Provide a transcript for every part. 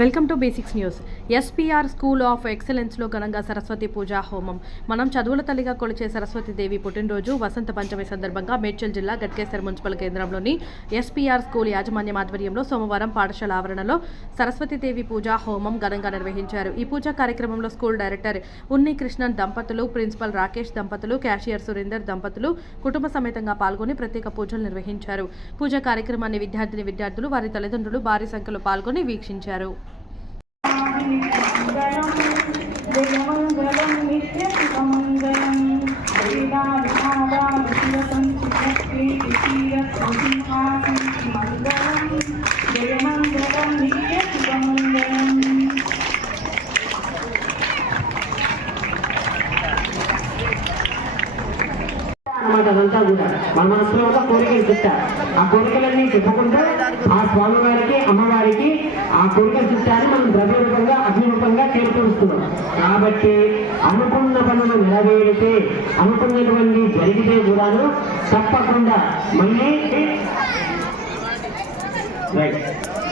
Welcome to basics news. SPR school of ఎక్సలెన్స్లో ఘనంగా సరస్వతి పూజా హోమం. మనం చదువుల తల్లిగా కొలిచే సరస్వతి దేవి పుట్టినరోజు వసంత పంచమి సందర్భంగా మేడ్చల్ జిల్లా గట్కేశ్వర మున్సిపల్ కేంద్రంలోని ఎస్పీఆర్ స్కూల్ యాజమాన్యం ఆధ్వర్యంలో సోమవారం పాఠశాల ఆవరణలో సరస్వతి దేవి పూజా హోమం ఘనంగా నిర్వహించారు. ఈ పూజా కార్యక్రమంలో స్కూల్ డైరెక్టర్ ఉన్ని కృష్ణన్ దంపతులు ప్రిన్సిపల్ రాకేష్ దంపతులు క్యాషియర్ సురేందర్ దంపతులు కుటుంబ సమేతంగా పాల్గొని ప్రత్యేక పూజలు నిర్వహించారు. పూజా కార్యక్రమాన్ని విద్యార్థిని విద్యార్థులు వారి తల్లిదండ్రులు భారీ సంఖ్యలో పాల్గొని వీక్షించారు. జయమంగళం నిత్యసుఖమంగళం మంగళం జయమంగళం నిత్యసుఖమంగళం అన్నమాట అదంతా కూడా మన మనసులో ఒక కోరికలు ఆ కోరికలన్నీ చెప్పుకుంటూ ఆ ఆ కోరికలు చిత్తాన్ని మనం ద్రవ్యరూపంగా అభిరూపంగా చేకూరుస్తున్నాం కాబట్టి అనుకున్న పనులు నెరవేరితే అనుకున్నటువంటి జరిగితే కూడాను తప్పకుండా మళ్ళీ రైట్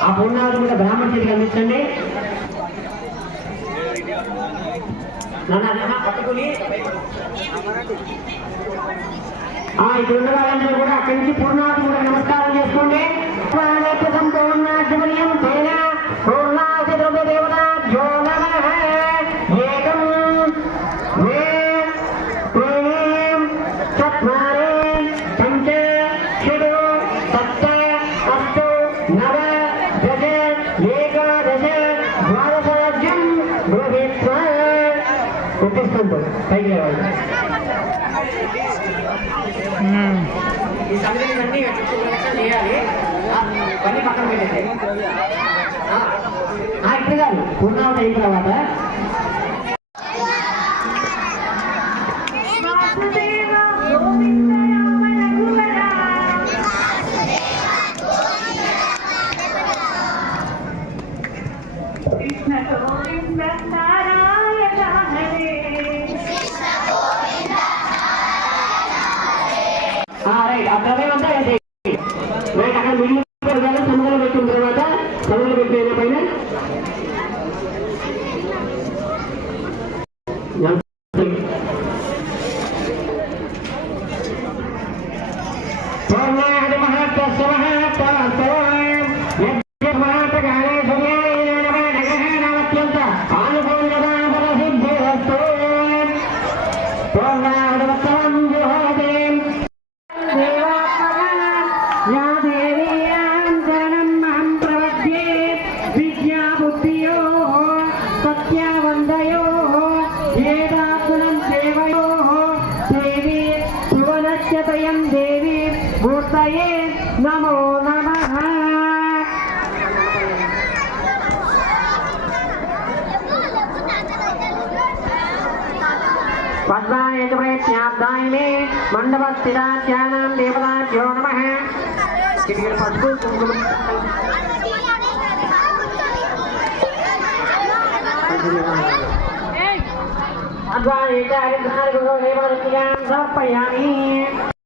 ఆ పూర్ణావతి కూడా బ్రాహ్మణ చేతికి అందించండి ఆ ఇక్కడ ఉన్న వాళ్ళందరూ కూడా అక్కడి నుంచి పూర్ణావతి కూడా నమస్కారం చేసుకోండి. ఒప్పిస్తుంటారు పైకి లేవాలి ఈ సంగతిలన్నీ చేయాలి పని పక్కన పెట్టేసి ఇప్పుడు కాదు పూర్ణావతి అయిన తర్వాత రైట్ ఆ ద్రవ్యం అంతా వేసేయండి నమో నమ పద్మాయ జ్ఞాబ్దాయ మండపస్థితాఖ్యానం దేవతాభ్యో నమ ক্রিকেট পাঁচ গোল अब ये डायरेक्ट घर को नहीं मारती हम सब पयानी